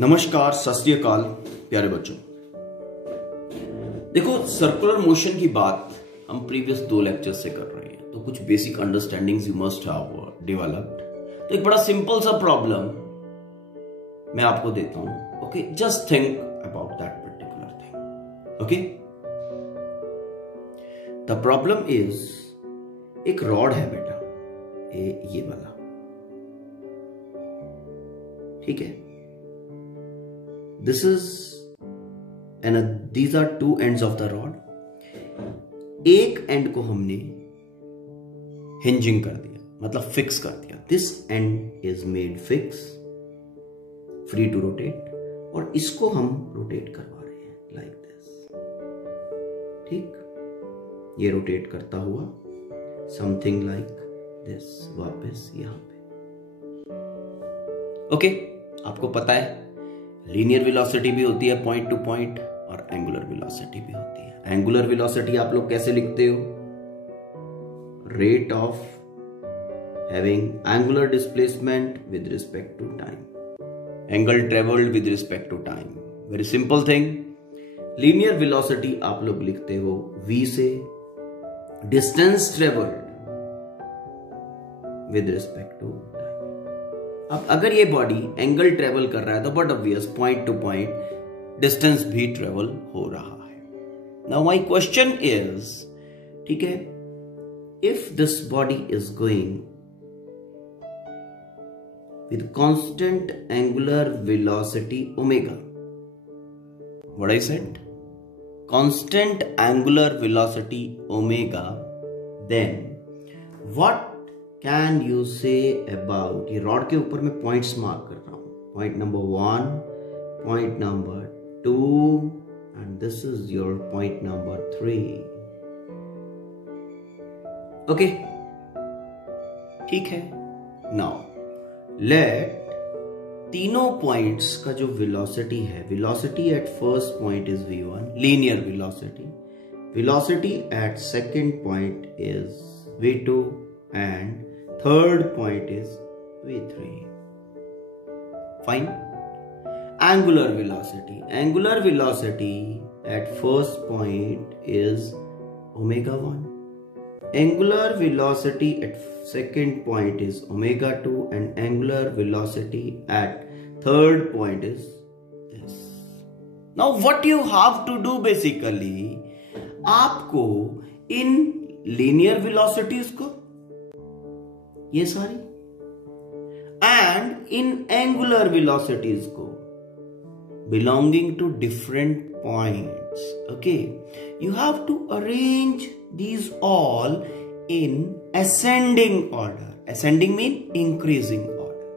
नमस्कार, सत श्री अकाल प्यारे बच्चों। देखो, सर्कुलर मोशन की बात हम प्रीवियस 2 लेक्चर्स से कर रहे हैं, तो कुछ basic understandings you must have developed. तो एक बड़ा सिंपल सा प्रॉब्लम मैं आपको देता हूं। Okay, just think about that particular thing. Okay, the problem is, एक रॉड है बेटा, ये वाला, ठीक है। This is and these are 2 ends of the rod। एक एंड को हमने हिंजिंग कर दिया, मतलब फिक्स कर दिया। This end is made fix, free to rotate, और इसको हम रोटेट करवा रहे हैं लाइक दिस, ठीक। ये रोटेट करता हुआ समथिंग लाइक दिस वापस यहां पे। ओके, आपको पता है लीनियर वेलोसिटी भी होती है पॉइंट टू पॉइंट, और एंगुलर वेलोसिटी भी होती है। एंगुलर वेलोसिटी आप लोग कैसे लिखते हो? Rate of having angular displacement with respect to time, angle travelled with respect to time. Very simple thing. Linear velocity आप लोग लिखते हो v से distance travelled with respect to time. अब अगर ये बॉडी एंगल ट्रेवल कर रहा है तो but obvious point to point distance भी ट्रेवल हो रहा है। नाउ माय क्वेश्चन इज, ठीक है, if this body is going with constant angular velocity omega, what I said, constant angular velocity omega, then what can you say about, ये rod के ऊपर मैं पॉइंट्स मार्क कर रहा हूं, point number 1, point number 2, and this is your point number 3। Okay, ठीक है। Now let तीनों पॉइंट्स का जो वेलोसिटी है, velocity at first point is v1, linear velocity, velocity at second point is v2, and third point is v3. Fine. Angular velocity at first point is omega 1. Angular velocity at second point is omega 2, and angular velocity at third point is this. Now what you have to do basically, आपको इन linear velocities को, ये सारी, and in angular velocities को belonging to different points, okay, you have to arrange these all in ascending order. Ascending mean increasing order.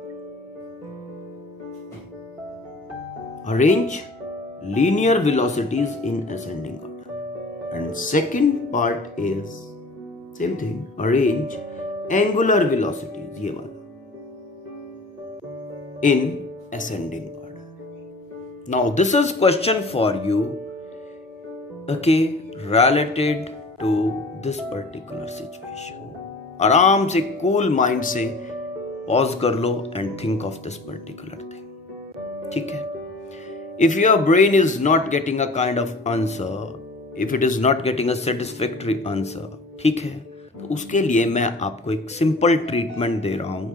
Arrange linear velocities in ascending order, and second part is same thing, arrange angular velocities, ये वाला, in ascending order. Now this is question for you, okay, related to this particular situation. आराम से cool mind से pause कर लो and think of this particular thing, ठीक है। If your brain is not getting a kind of answer, if it is not getting a satisfactory answer, ठीक है, तो उसके लिए मैं आपको एक सिंपल ट्रीटमेंट दे रहा हूं,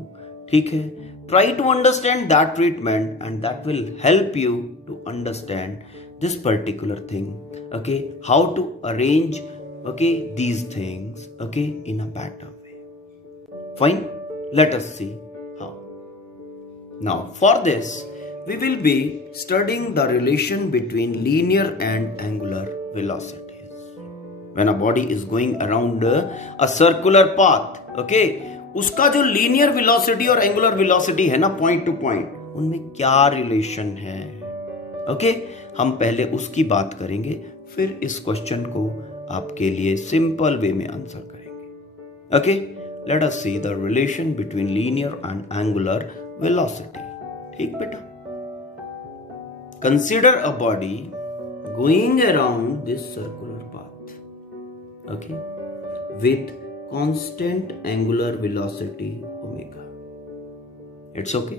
ठीक है। Try to understand that treatment and that will help you to understand this particular thing, okay, how to arrange, okay, these things, okay, in a better way. Fine, let us see how. Now for this we will be studying the relation between linear and angular velocities. When a body is going around a circular path, okay, उसका जो linear velocity और angular velocity है ना, point to point, उनमें क्या relation है, okay, हम पहले उसकी बात करेंगे, फिर इस क्वेश्चन को आपके लिए सिंपल वे में आंसर करेंगे। okay, let us see the relation between linear and angular velocity। ठीक बेटा, consider a body going around this circular path, okay, with constant angular velocity omega. It's okay.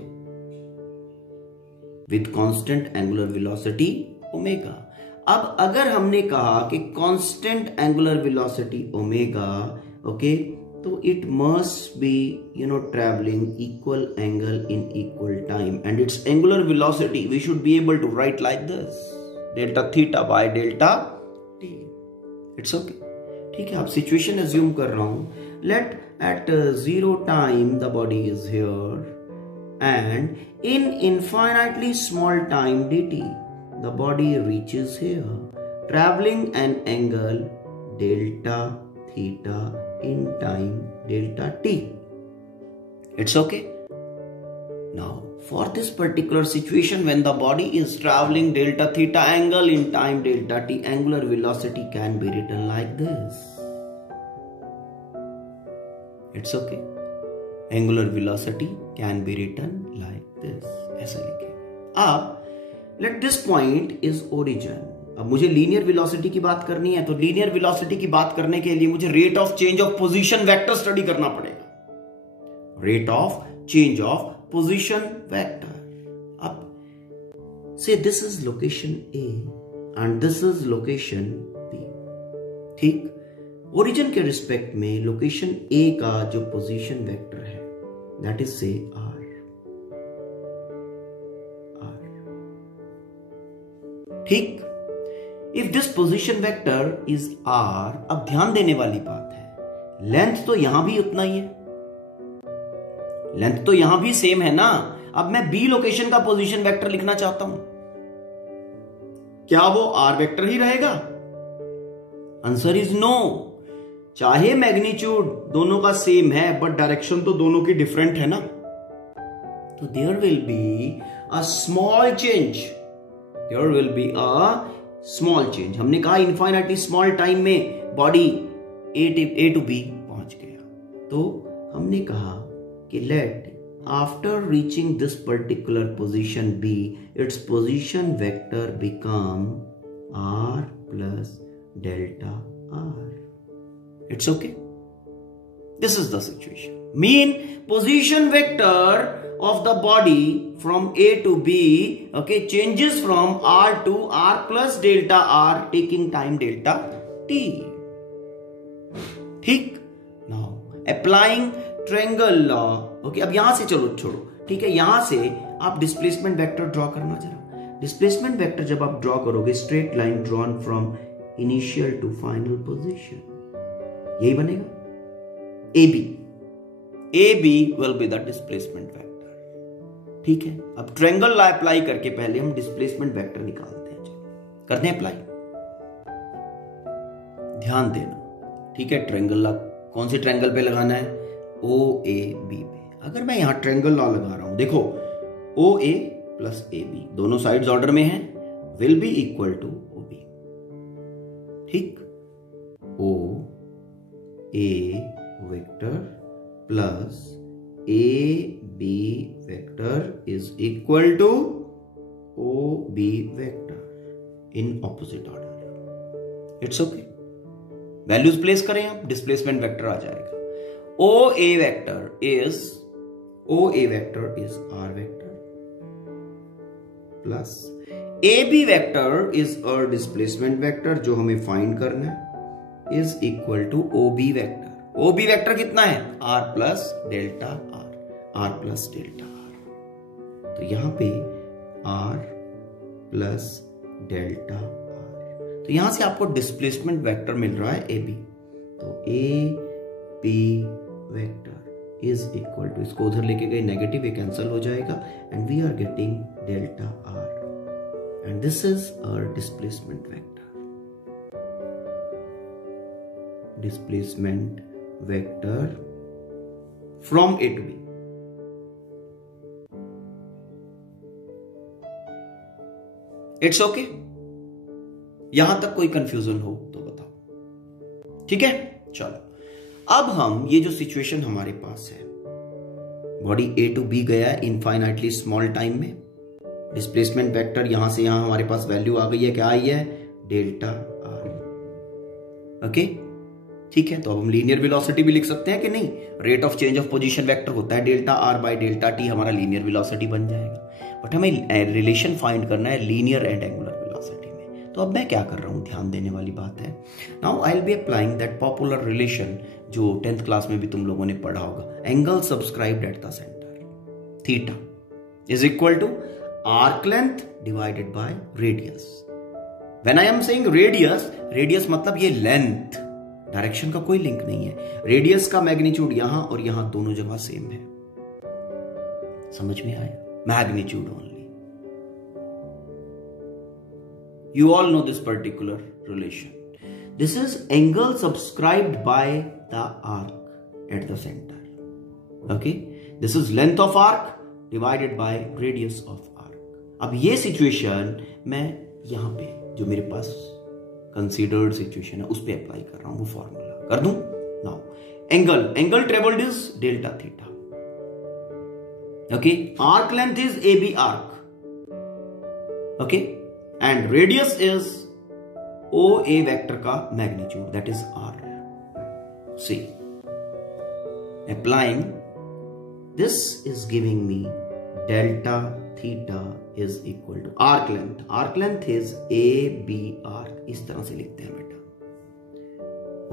With constant angular velocity omega. अब अगर हमने कहा कि constant angular velocity omega, okay, तो it must be traveling equal angle in equal time, and its angular velocity we should be able to write like this, delta theta by delta t. It's okay, ठीक है। अब situation assume कर रहा हूं, let at 0 time the body is here and in infinitely small time dt the body reaches here traveling an angle delta theta in time delta t. It's okay. Now for this particular situation, when the body is traveling delta theta angle in time delta t, angular velocity can be written like this. It's okay. Angular velocity can be written like this. ऐसा लिखे। अब let this point is origin. अब मुझे linear velocity की बात करनी है, तो लीनियर वेलोसिटी की बात करने के लिए मुझे rate of change of position vector study करना पड़ेगा। Rate of change of position vector. अब say this is location A and this is location B, ठीक। ओरिजिन के रिस्पेक्ट में लोकेशन ए का जो पोजीशन वेक्टर है दैट इज से आर, ठीक। If this position vector is r, अब ध्यान देने वाली बात है, लेंथ तो यहां भी उतना ही है, लेंथ तो यहां भी सेम है ना। अब मैं बी लोकेशन का पोजीशन वेक्टर लिखना चाहता हूं, क्या वो आर वेक्टर ही रहेगा? Answer is no. चाहे मैग्नीट्यूड दोनों का सेम है बट डायरेक्शन तो दोनों की डिफरेंट है ना, तो there will be a small change, there will be a small change. हमने कहा इनफाइनाइटली स्मॉल टाइम में बॉडी ए टू बी पहुंच गया, तो हमने कहा कि let after reaching this particular position B its position vector become R plus delta R. It's okay, this is the situation. Mean position vector of the body from A to B, okay, changes from R to R plus delta R taking time delta t, ठीक। now applying triangle law, okay, अब यहां से चलो छोड़ो, ठीक है, यहां से आप डिस्प्लेसमेंट वेक्टर ड्रॉ करना जरा। डिस्प्लेसमेंट वेक्टर जब आप ड्रॉ करोगे, straight line drawn from initial to final position, यही बनेगा A B. A B will be the displacement vector, ठीक है। अब ट्रायंगल लॉ अप्लाई करके पहले हम डिस्प्लेसमेंट वेक्टर निकालते हैं, चलो करते हैं अप्लाई। ध्यान देना, ठीक है। ट्रायंगल लॉ कौन सी ट्रायंगल पे लगाना है? ओ ए बी पे। अगर मैं यहां ट्रायंगल लॉ लगा रहा हूं, देखो O A plus A B दोनों साइड्स ऑर्डर में हैं, will be equal to O B, ठीक। O A vector plus A B vector is equal to O B vector in opposite order. It's okay, values place करें आप, displacement vector आ जाएगा। O A vector is R vector plus A B vector is a displacement vector जो हमें find करना है, is equal to O B vector. O B vector कितना है? R plus delta R plus delta R. तो यहां पे are plus delta R, तो यहां से आपको डिस्प्लेसमेंट वेक्टर मिल रहा है ए बी। तो A B vector is equal to, इसको उधर लेके गए नेगेटिव, ये कैंसिल हो जाएगा and we are getting delta R and this is our displacement vector. Displacement vector from A to B. It's okay, यहां तक कोई कंफ्यूजन हो तो बताओ, ठीक है। चलो अब हम ये जो सिचुएशन हमारे पास है, बॉडी ए टू बी गया है इनफाइनाइटली स्मॉल टाइम में, डिस्प्लेसमेंट वेक्टर यहां से यहां हमारे पास वैल्यू आ गई है, क्या आई है? Delta R. ओके, ठीक है। तो अब हम लीनियर वेलोसिटी भी लिख सकते हैं कि नहीं? Rate of change of position vector होता है delta R by delta T, हमारा लीनियर वेलोसिटी बन जाएगा। बट हमें रिलेशन फाइंड करना है लीनियर एंड एंगुलर वेलोसिटी में। तो अब मैं क्या कर रहा हूं, ध्यान देने वाली बात है। Now I will be applying that popular relation जो 10th क्लास में भी तुम लोगों ने पढ़ा होगा, angle subscribed at the centre theta is equal to arc length divided by radius. When I am saying radius, radius मतलब ये लेंथ, डायरेक्शन का कोई लिंक नहीं है। रेडियस का मैग्नीट्यूड यहां और यहां दोनों जगह सेम है। समझ में आया? Magnitude only. You all know this particular relation. This is angle subscribed by the arc at the center. Okay? This is length of arc divided by radius of arc. अब ये सिचुएशन मैं यहां पे जो मेरे पास कंसीडर्ड सिचुएशन है उस पे अप्लाई कर रहा हूं, वो फॉर्मूला कर दूं। Now angle travelled is delta theta. Okay, arc length is AB arc. Okay, and radius is OA vector का magnitude, that is R. See, applying this is giving me delta theta is equal to arc length. Arc length is AB arc, इस तरह से लिखते हैं बेटा,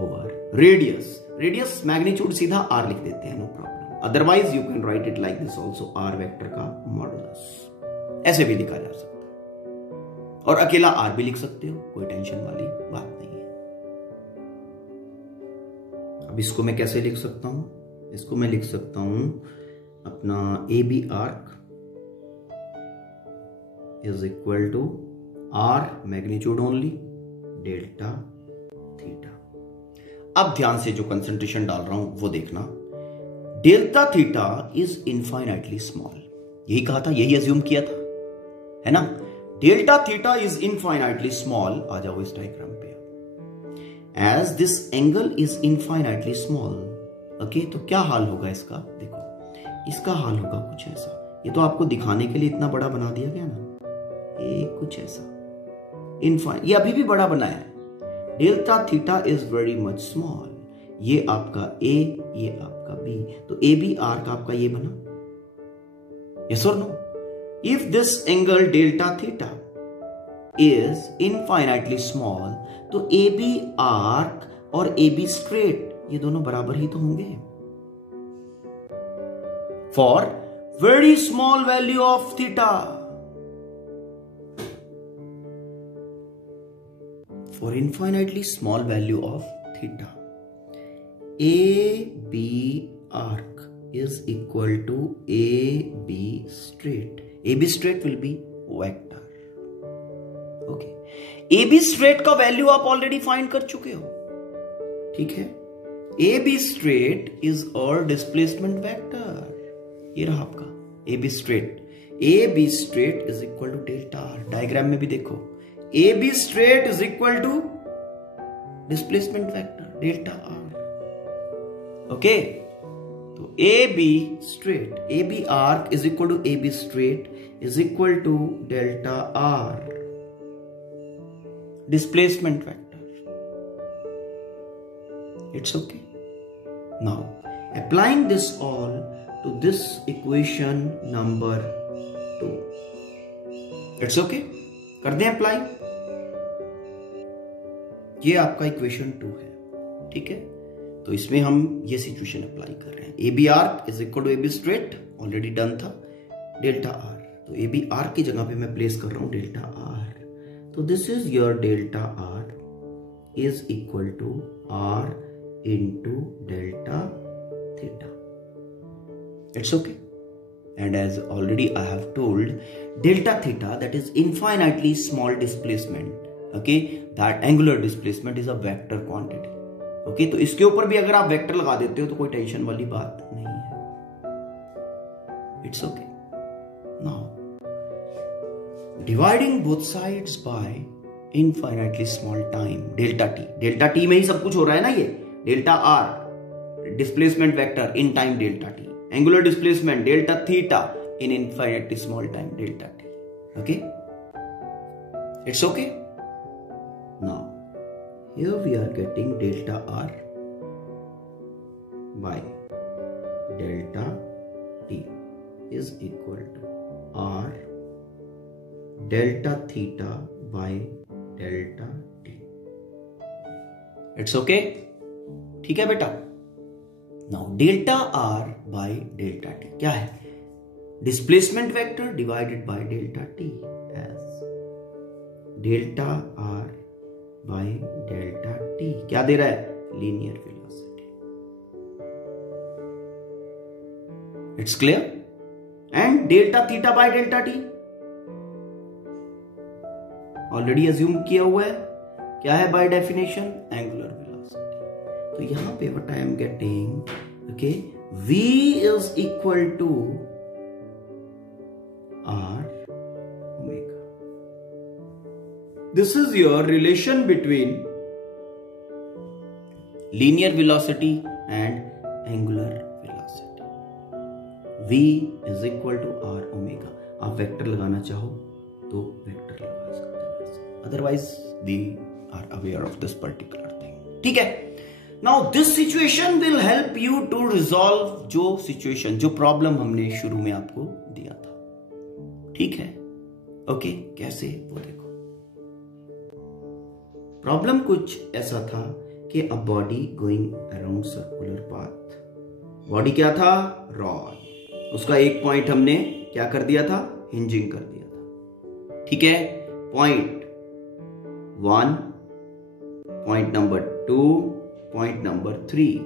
over radius. Radius magnitude सीधा R लिख देते हैं, no problem. Otherwise you can write it like this also, R vector का modulus. ऐसे भी लिखा जा सकता है और अकेला आर भी लिख सकते हो, कोई टेंशन वाली बात नहीं है। अब इसको मैं कैसे लिख सकता हूं? इसको मैं लिख सकता हूं अपना AB arc is equal to R magnitude only delta theta. अब ध्यान से जो कंसंट्रेशन डाल रहा हूं वो देखना। Delta theta is infinitely small, यही कहा था, यही अज्यूम किया था, है ना? Delta theta is infinitely small. आ जाओ इस डायग्राम पे। As this angle is infinitely small, okay, तो क्या हाल होगा इसका? देखो, इसका हाल होगा कुछ ऐसा। ये तो आपको दिखाने के लिए इतना बड़ा बना दिया गया ना, ये कुछ ऐसा ये अभी भी बड़ा बनाया है। Delta theta is very much small. ये आपका A, ये आपका B, तो AB आर्क आपका ये बना। यस और no? If this angle delta theta is infinitely small, तो AB arc और AB straight ये दोनों बराबर ही तो होंगे। For very small value of theta, for infinitely small value of theta, AB arc is equal to AB straight. AB straight will be vector. Okay. AB straight का value आप already find कर चुके हो, ठीक है? AB straight is our displacement vector. ये रहा आपका AB straight. AB straight is equal to delta R. Diagram में भी देखो, AB straight is equal to displacement vector delta R. Okay. तो AB straight, AB arc is equal to AB straight is equal to delta R, displacement vector. It's okay. Now applying this all to this equation number 2. It's okay. कर दें apply. ये आपका equation 2 है, ठीक है? तो इसमें हम ये सिचुएशन अप्लाई कर रहे हैं। AB arc is equal to AB straight, already done था, डेल्टा R। तो AB आर्क की जगह पे मैं प्लेस कर रहा हूं डेल्टा R। तो this is your delta R is equal to R into delta theta. It's okay. And as already I have told, delta theta that is infinitely small displacement, okay, that angular displacement is a vector quantity. Okay, तो इसके ऊपर भी अगर आप vector लगा देते हो तो कोई टेंशन वाली बात नहीं है। It's okay. Now dividing both sides by infinitely small time, delta T में ही सब कुछ हो रहा है ना। ये delta R displacement vector in time delta T, angular displacement delta theta in infinitely small time delta T. Okay, it's okay. Now here we are getting delta R by delta T is equal to R delta theta by delta T. It's okay, ठीक है बेटा। Now delta R by delta T क्या है? Displacement vector divided by delta T as delta R by delta T क्या दे रहा है? Linear velocity. It's clear. And delta theta by delta T already assume किया हुआ है, क्या है बाय डेफिनेशन? Angular velocity. तो यहां पे what I am getting, okay, v is equal to r omega. This is your relation between linear velocity and angular velocity. v is equal to r omega. आप vector लगाना चाहो तो vector लगा सकते हैं, otherwise we are aware of this particular thing. ठीक है। Now this situation will help you to resolve जो सिचुएशन, जो प्रॉब्लम हमने शुरू में आपको दिया था। ठीक है, ओके, कैसे वो देखो। प्रॉब्लम कुछ ऐसा था कि a body going around circular path. Body क्या था? रॉड। उसका एक पॉइंट हमने क्या कर दिया था? हिंजिंग कर दिया था। ठीक है, point 1, point number 2, point number 3।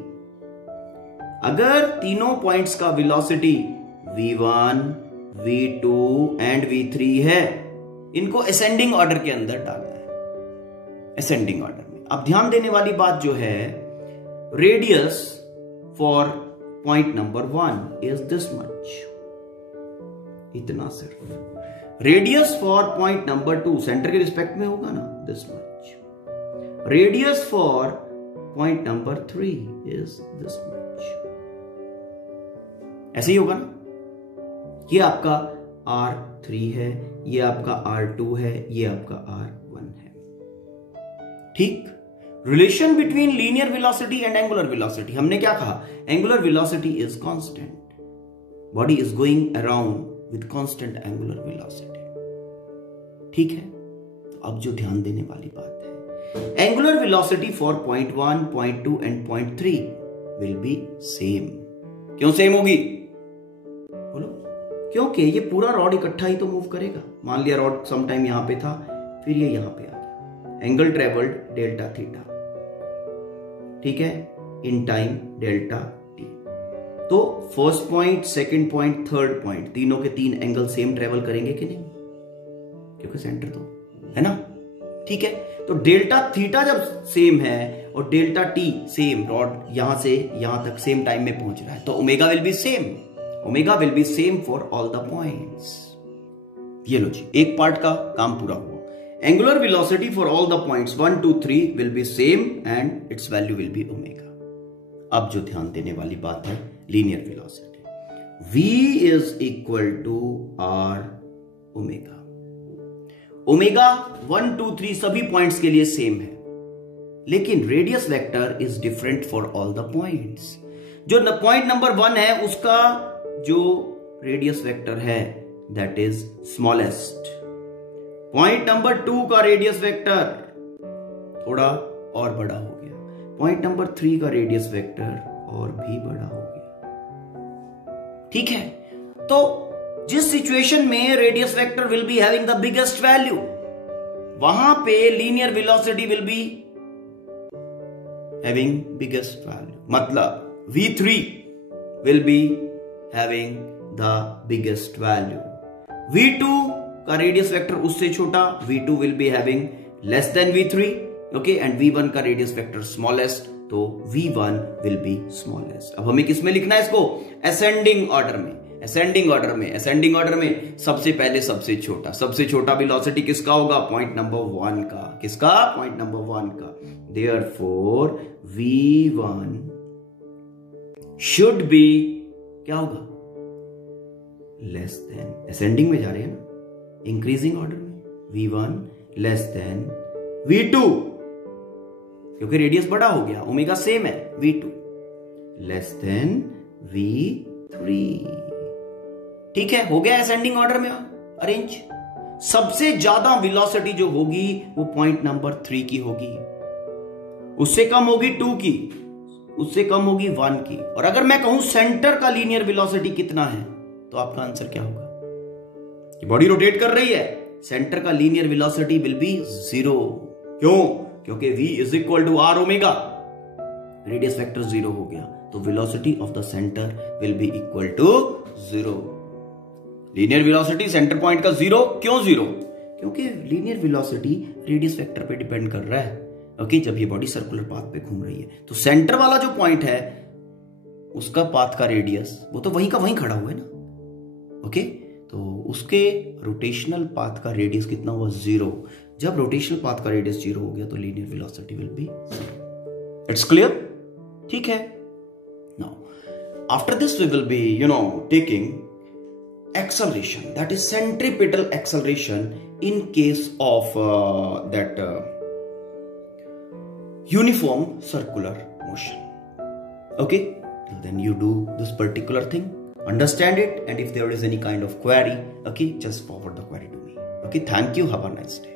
अगर तीनों पॉइंट्स का velocity v1, v2 and v3 है, इनको असेंडिंग ऑर्डर के अंदर डालना है, असेंडिंग ऑर्डर में। अब ध्यान देने वाली बात जो है, radius for point number 1 is this much, इतना सिर्फ। Radius for point number 2 centre के रिस्पेक्ट में होगा ना, this much. Radius for point number 3 is this much, ऐसे ही होगा ना। ये आपका R3 है, ये आपका R2 है, ये आपका R1 है। ठीक। Relation between linear velocity and angular velocity, हमने क्या कहा? Angular velocity is constant, body is going around with constant angular velocity. ठीक है। तो अब जो ध्यान देने वाली बात है, angular velocity for point 1, point 2 and point 3 will be same. क्यों सेम होगी? बोलो। क्योंकि ये पूरा रॉड इकट्ठा ही तो मूव करेगा। मान लिया रॉड सम टाइम यहां पे था, फिर ये यहां पे आ गया, एंगल ट्रेवल्ड डेल्टा थीटा, ठीक है, इन टाइम डेल्टा टी। तो first point, second point, third point, तीनों के तीन एंगल सेम ट्रेवल करेंगे कि नहीं? क्योंकि सेंटर तो है ना। ठीक है। तो डेल्टा थीटा जब सेम है और डेल्टा टी सेम, रॉड यहां से यहां तक सेम टाइम में पहुंच रहा है, तो omega will be same. Omega will be same for all the points. ये लो जी, एक पार्ट का काम पूरा हुआ। Angular velocity for all the points 1, 2, 3 will be same and its value will be omega. अब जो ध्यान देने वाली बात है, linear velocity, v is equal to r omega. Omega 1, 2, 3 सभी पॉइंट्स के लिए सेम है, लेकिन radius vector is different for all the points. जो पॉइंट नंबर 1 है उसका जो रेडियस वेक्टर है that is smallest. Point number 2 का रेडियस वेक्टर थोड़ा और बड़ा हो गया। पॉइंट नंबर 3 का रेडियस वेक्टर और भी बड़ा हो गया। ठीक है। तो जिस सिचुएशन में radius vector will be having the biggest value, वहां पे linear velocity will be having biggest value. मतलब v3 will be having the biggest value. v2 का रेडियस वेक्टर उससे छोटा, v2 will be having less than v3, okay, and v1 का radius vector smallest, तो v1 will be smallest. अब हमें किस में लिखना है इसको? असेंडिंग ऑर्डर में। असेंडिंग ऑर्डर में, असेंडिंग ऑर्डर में सबसे पहले सबसे छोटा, सबसे छोटा वेलोसिटी किसका होगा? पॉइंट नंबर 1 का। किसका? पॉइंट नंबर 1 का। देयरफॉर v1 शुड बी क्या होगा? लेस देन, असेंडिंग में जा रहे हैं ना, इंक्रीजिंग ऑर्डर में, v1 लेस देन v2, क्योंकि रेडियस बड़ा हो गया, ओमेगा सेम है, v2 लेस देन v3। ठीक है, हो गया असेंडिंग ऑर्डर में अरेंज। सबसे ज्यादा वेलोसिटी जो होगी वो पॉइंट नंबर 3 की होगी, उससे कम होगी 2 की, उससे कम होगी 1 की। और अगर मैं कहूं सेंटर का लीनियर वेलोसिटी कितना है, तो आपका आंसर क्या होगा? बॉडी रोटेट कर रही है, सेंटर का लीनियर वेलोसिटी विल बी 0। क्यों? क्योंकि v is equal to R omega, radius vector 0 हो गया, तो velocity of the centre will be equal to 0। Linear velocity centre point का 0, क्यों 0? क्योंकि लीनियर वेलोसिटी रेडियस वेक्टर पे डिपेंड कर रहा है। ओके, जब ये बॉडी सर्कुलर पाथ पे घूम रही है, तो सेंटर वाला जो पॉइंट है उसका पाथ का रेडियस वो तो वहीं का वहीं खड़ा हुआ है ना। ओके, तो उसके रोटेशनल पाथ का रेडियस कितना हुआ? 0। जब रोटेशनल पाथ का रेडियस 0 हो गया तो linear velocity will be 0। It's clear? ठीक है। Now after this we will be taking acceleration, that is centripetal acceleration in case of that uniform circular motion. Okay, then you do this particular thing, understand it, and if there is any kind of query, okay, just forward the query to me. Okay, thank you, have a nice day.